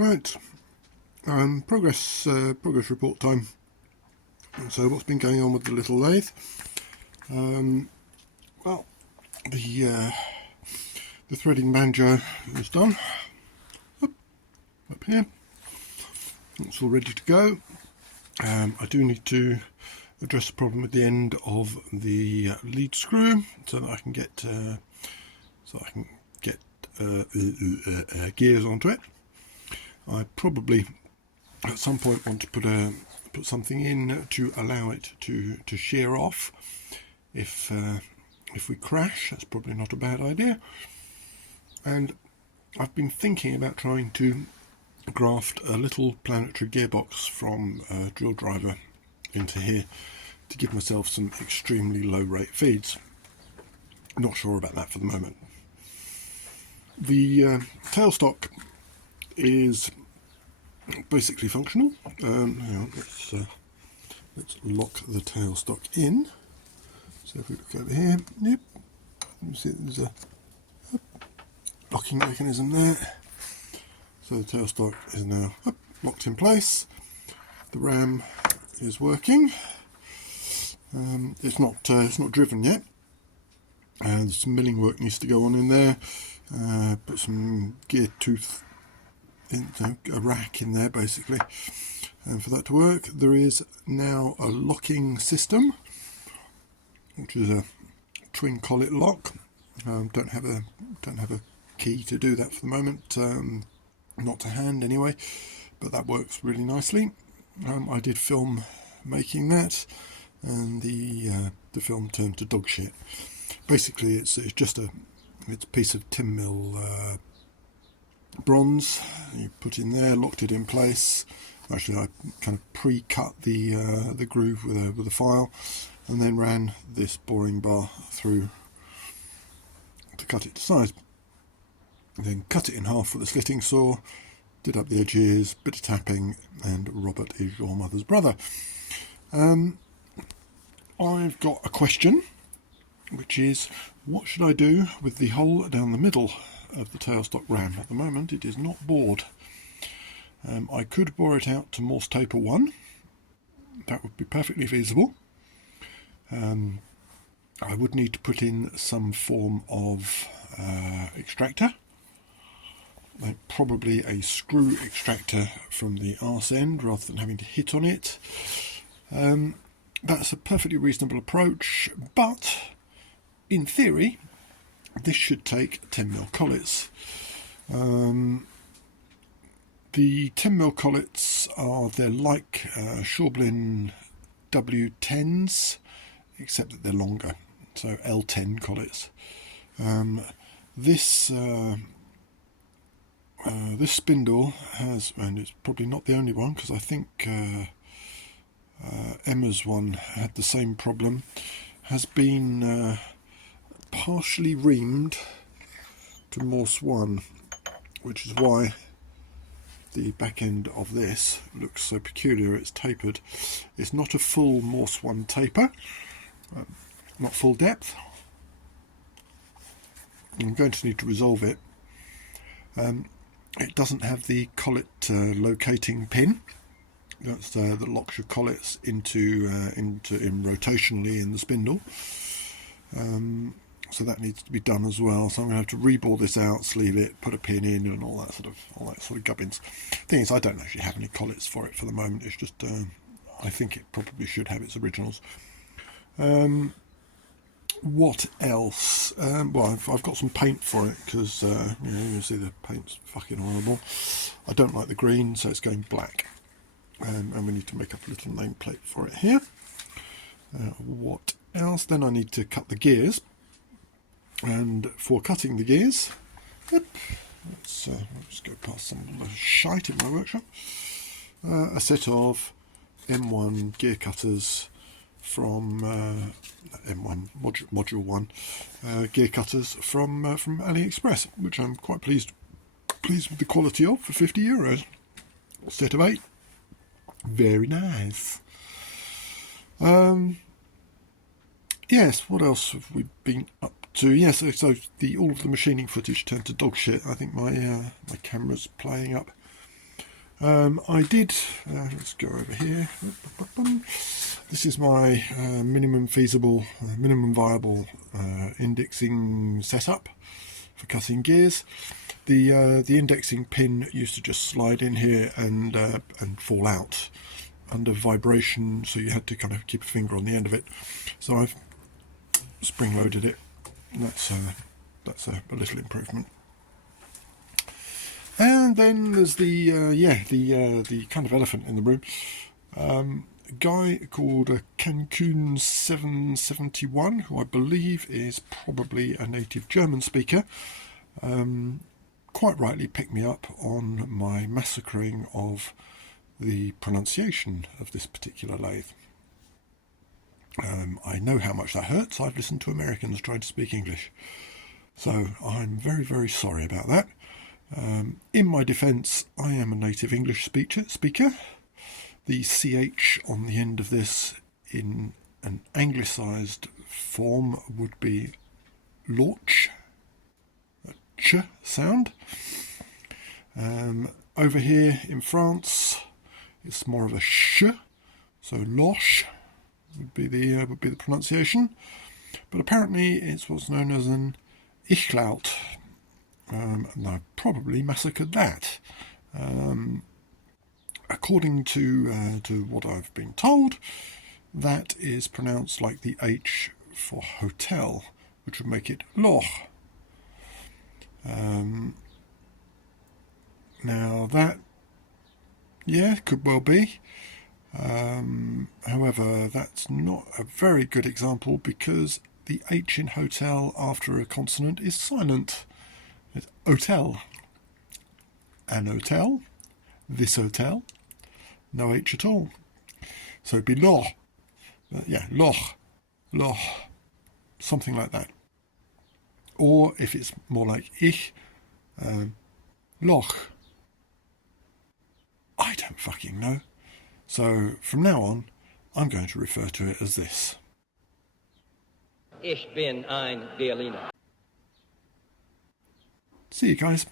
Right, progress report time. So what's been going on with the little lathe? Well, the threading banjo is done. Up here, it's all ready to go. I do need to address the problem at the end of the lead screw, so that I can get gears onto it. I probably at some point want to put something in to allow it to shear off if we crash. That's probably not a bad idea. And I've been thinking about trying to graft a little planetary gearbox from a drill driver into here to give myself some extremely low rate feeds. Not sure about that for the moment. The tailstock is basically functional. Let's lock the tailstock in. So if we look over here, yep, you see there's a locking mechanism there. So the tailstock is now locked in place. The ram is working. It's not driven yet. Some milling work needs to go on in there. Put some gear tooth, a rack in there basically, and for that to work there is now a locking system, which is a twin collet lock. Don't have a key to do that for the moment, not to hand anyway, but that works really nicely. I did film making that, and the film turned to dog shit. Basically, it's just a piece of tin mill bronze you put in there, locked it in place. Actually, I kind of pre-cut the groove with a file, and then ran this boring bar through to cut it to size. Then cut it in half with a slitting saw, did up the edges, bit of tapping, and Robert is your mother's brother. I've got a question, which is, what should I do with the hole down the middle of the tailstock ram? At the moment it is not bored. I could bore it out to Morse taper 1. That would be perfectly feasible. I would need to put in some form of extractor, like probably a screw extractor from the arse end rather than having to hit on it. That's a perfectly reasonable approach, but in theory this should take 10mm collets. The 10mm collets they're like Shorblin W10s, except that they're longer, so L10 collets. This spindle has, and it's probably not the only one, because I think Emma's one had the same problem, has been partially reamed to Morse 1, which is why the back end of this looks so peculiar. It's tapered. It's not a full Morse 1 taper, not full depth. I'm going to need to resolve it. It doesn't have the collet locating pin. That's that locks your collets in rotationally in the spindle. So that needs to be done as well. So I'm going to have to rebore this out, sleeve it, put a pin in, and all that sort of gubbins. Thing is, I don't actually have any collets for it for the moment. It's just I think it probably should have its originals. What else? Well, I've got some paint for it, because you can see the paint's fucking horrible. I don't like the green, so it's going black. And we need to make up a little nameplate for it here. What else? Then I need to cut the gears. And for cutting the gears, let's just go past some shite in my workshop. A set of M1 gear cutters from M1 module 1 gear cutters from AliExpress, which I'm quite pleased with the quality of for €50. A set of 8. Very nice. Yes, what else have we been up to? Yes, so all of the machining footage turned to dog shit. I think my camera's playing up. I did, let's go over here. This is my minimum viable indexing setup for cutting gears. The indexing pin used to just slide in here and fall out under vibration, so you had to kind of keep a finger on the end of it. So I've spring-loaded it. And that's a little improvement. And then there's the kind of elephant in the room. A guy called Cancun 771, who I believe is probably a native German speaker, quite rightly picked me up on my massacring of the pronunciation of this particular lathe. I know how much that hurts. I've listened to Americans try to speak English. So I'm very, very sorry about that. In my defence, I am a native English speaker. The CH on the end of this in an anglicised form would be launch, a ch sound. Over here in France, it's more of a sh, so loche would be the pronunciation. But apparently it's what's known as an Ichlaut. And I probably massacred that. According to what I've been told, that is pronounced like the H for hotel, which would make it loch. Now that, yeah, could well be. However, that's not a very good example because the H in hotel after a consonant is silent. It's hotel. An hotel. This hotel. No H at all. So it'd be loch. Loch. Loch. Something like that. Or if it's more like ich, loch. I don't fucking know. So from now on, I'm going to refer to it as this. Ich bin ein Berliner. See you guys.